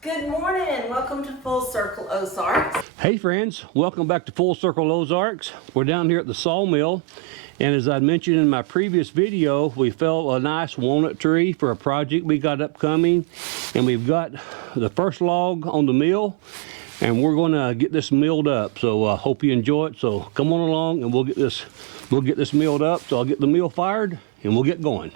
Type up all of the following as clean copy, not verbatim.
Good morning. Welcome to Full Circle Ozarks. Hey friends, welcome back to Full Circle Ozarks. We're down here at the sawmill, and as I mentioned in my previous video, we felled a nice walnut tree for a project we got upcoming, and we've got the first log on the mill, and we're going to get this milled up. So I hope you enjoy it. So come on along, and we'll get this milled up. So I'll get the mill fired, and we'll get going.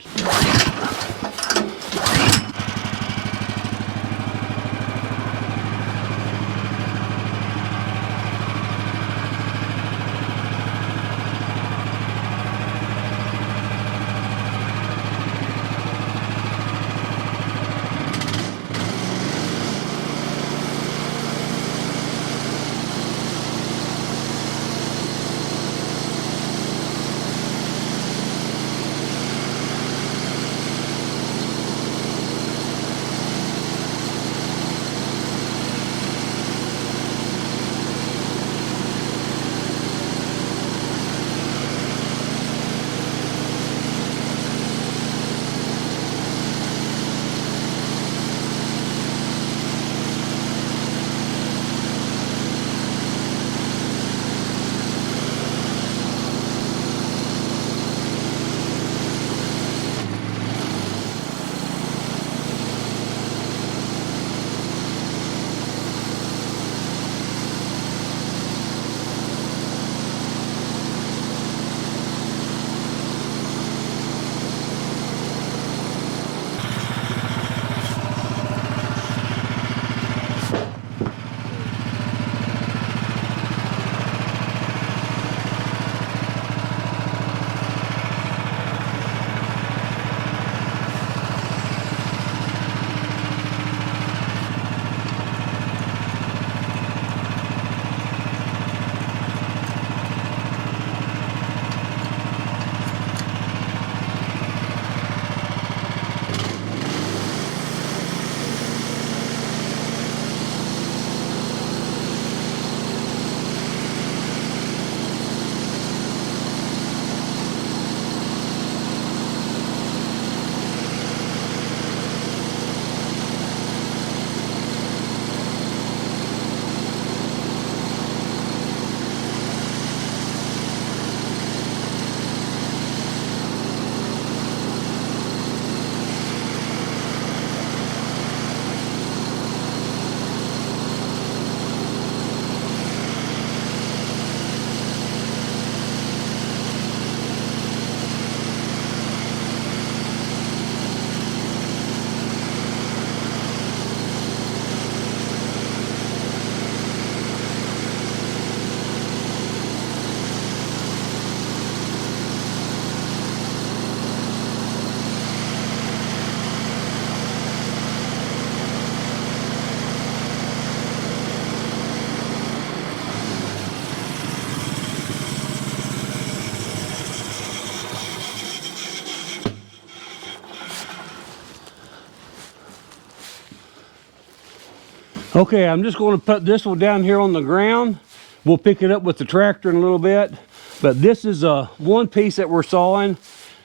Okay, I'm just going to put this one down here on the ground. We'll pick it up with the tractor in a little bit. But this is one piece that we're sawing.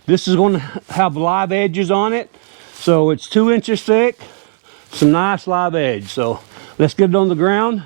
This is going to have live edges on it. So it's 2 inches thick, some nice live edge. So let's get it on the ground.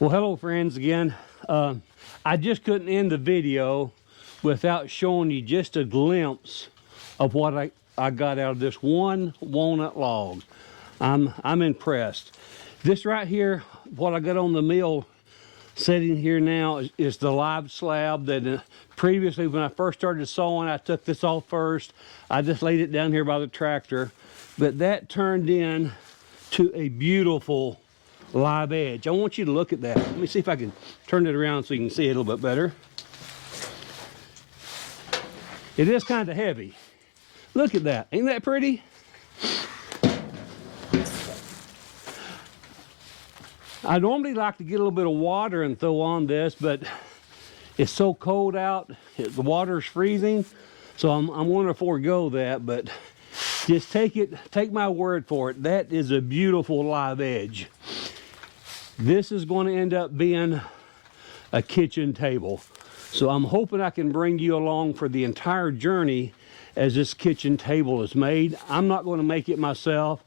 Well, hello friends again. I just couldn't end the video without showing you just a glimpse of what I got out of this one walnut log. I'm impressed. This right here, what I got on the mill sitting here now is the live slab that previously when I first started sawing, I took this off first. I just laid it down here by the tractor, but that turned in to a beautiful live edge. I want you to look at that. Let me see if I can turn it around so you can see it a little bit better. It is kind of heavy. Look at that. Ain't that pretty? I normally like to get a little bit of water and throw on this, but it's so cold out. The water's freezing, so I'm going to forego that, but just take my word for it. That is a beautiful live edge. This is going to end up being a kitchen table. So I'm hoping I can bring you along for the entire journey as this kitchen table is made. I'm not going to make it myself.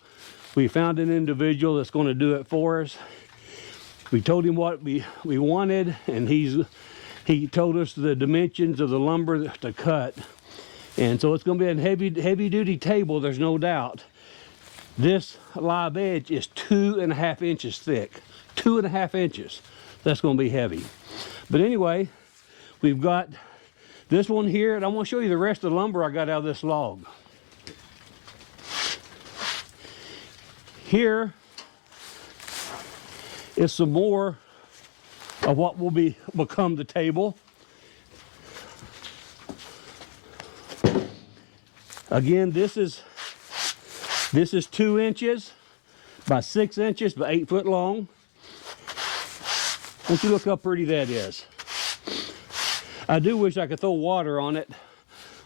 We found an individual that's going to do it for us. We told him what we wanted, and he told us the dimensions of the lumber to cut. And so it's going to be a heavy duty table, there's no doubt. This live edge is 2.5 inches thick. 2.5 inches. That's going to be heavy. But anyway, we've got this one here, and I want to show you the rest of the lumber I got out of this log. Here is some more of what will become the table. Again, this is 2 inches by 6 inches by 8 foot long. Won't you look how pretty that is? I do wish I could throw water on it,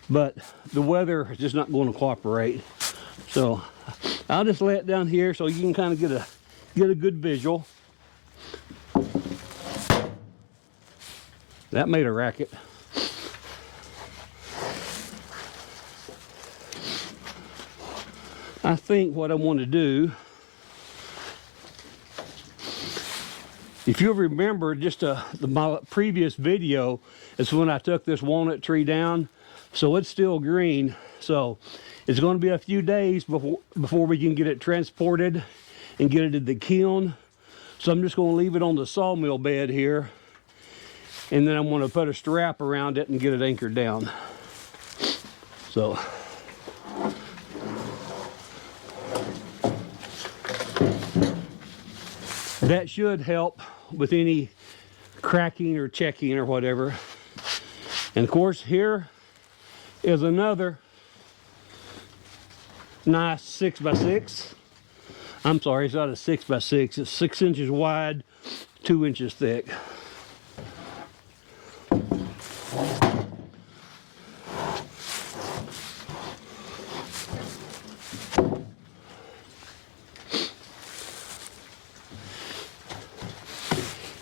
but the weather is just not going to cooperate. So I'll just lay it down here so you can kind of get a good visual. That made a racket. I think what I want to do, if you remember just my previous video, is when I took this walnut tree down. So it's still green. So it's going to be a few days before we can get it transported and get it to the kiln. So I'm just going to leave it on the sawmill bed here. And then I'm going to put a strap around it and get it anchored down. So that should help with any cracking or checking or whatever. And of course, here is another nice 6x6. I'm sorry, it's not a 6x6. It's 6 inches wide, 2 inches thick.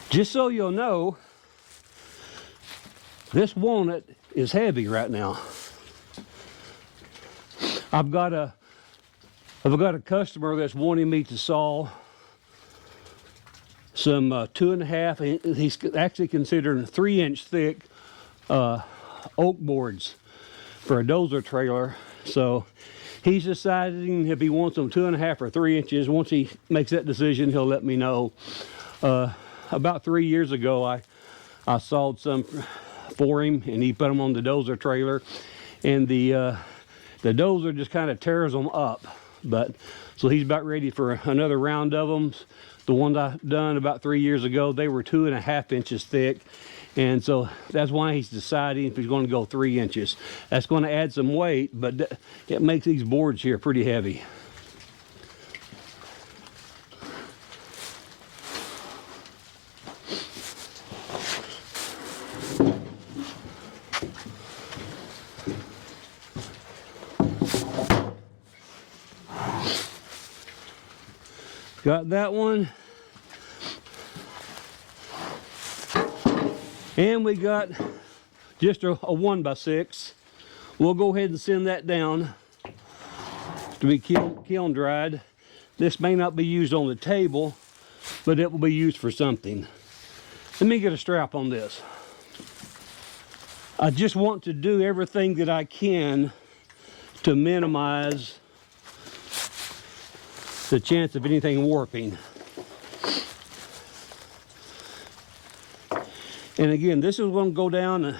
Just so you'll know, this walnut is heavy right now. I've got a customer that's wanting me to saw some 2.5, he's actually considering 3-inch thick oak boards for a dozer trailer. So he's deciding if he wants them 2.5 or 3 inches. Once he makes that decision, he'll let me know. About 3 years ago, I sawed some for him, and he put them on the dozer trailer, and the dozer just kind of tears them up. But so he's about ready for another round of them. The ones I done about 3 years ago, they were 2.5 inches thick, and so that's why he's deciding if he's going to go 3 inches. That's going to add some weight, but it makes these boards here pretty heavy. Got that one. And we got just a 1x6. We'll go ahead and send that down to be kiln dried. This may not be used on the table, but it will be used for something. Let me get a strap on this. I just want to do everything that I can to minimize the chance of anything warping. And again, this is going to go down and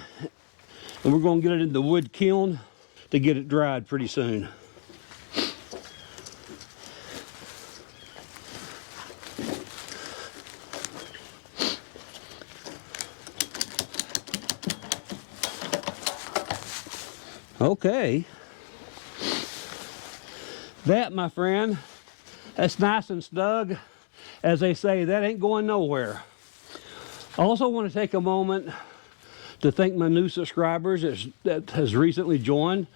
we're going to get it in the wood kiln to get it dried pretty soon. Okay. That, my friend, that's nice and snug. As they say, that ain't going nowhere. I also want to take a moment to thank my new subscribers that has recently joined.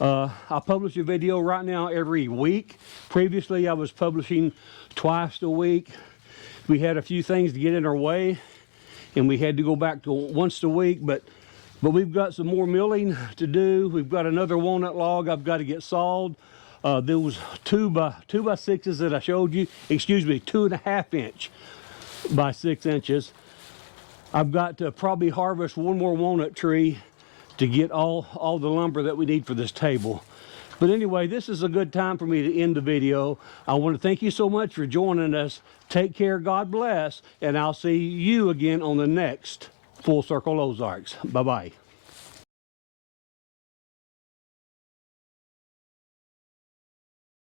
I publish a video right now every week. Previously, I was publishing twice a week. We had a few things to get in our way, and we had to go back to once a week, but we've got some more milling to do. We've got another walnut log I've got to get sawed. Those 2 by 6s that I showed you, excuse me, 2.5 inch by 6 inches. I've got to probably harvest one more walnut tree to get all the lumber that we need for this table. But anyway, this is a good time for me to end the video. I want to thank you so much for joining us. Take care, God bless, and I'll see you again on the next Full Circle Ozarks. Bye-bye.